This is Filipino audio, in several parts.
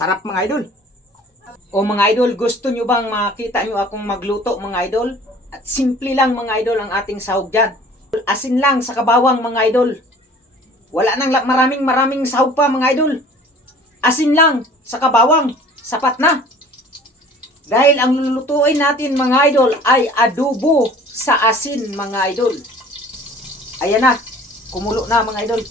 Sarap mga idol. O mga idol, gusto nyo bang makita nyo akong magluto mga idol? At simple lang mga idol ang ating sahog dyan. Asin lang sa kabawang mga idol. Wala nang maraming sahog pa mga idol. Asin lang sa kabawang. Sapat na. Dahil ang lulutuin natin mga idol ay adobo sa asin mga idol. Ayan na. Kumulo na mga idol.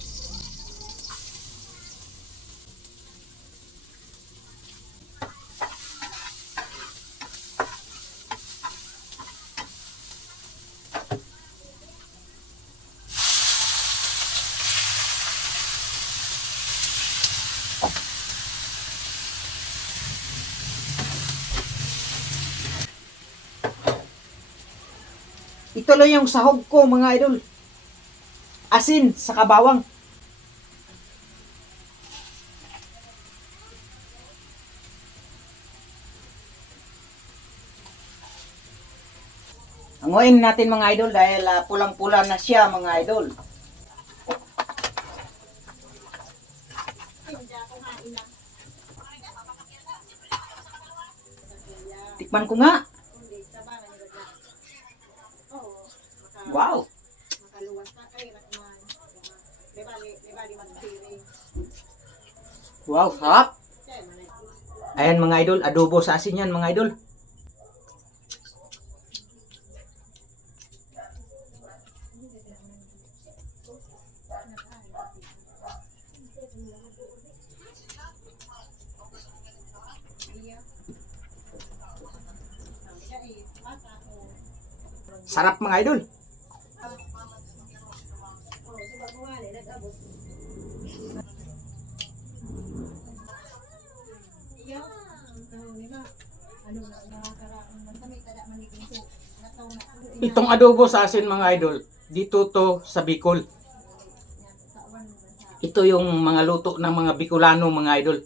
Ituloy yung sahog ko mga idol. Asin sa kabawang. Hanguin natin mga idol dahil pulang-pula na siya mga idol. Tikman ko nga. Wow. Wow, sarap. Ayan mga idol, adobo sa asin yan mga idol. Sarap mga idol. Itong adobo sa asin mga idol, dito to sa Bicol. Ito yung mga luto ng mga Bicolano mga idol.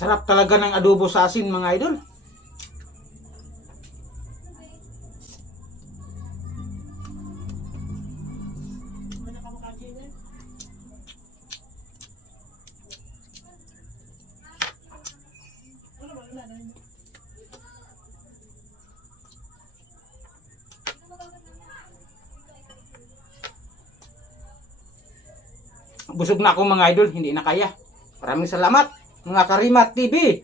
Sarap talaga ng adobo sa asin mga idol. Busog na ako mga idol, hindi na kaya. Maraming salamat mga Karimat TV.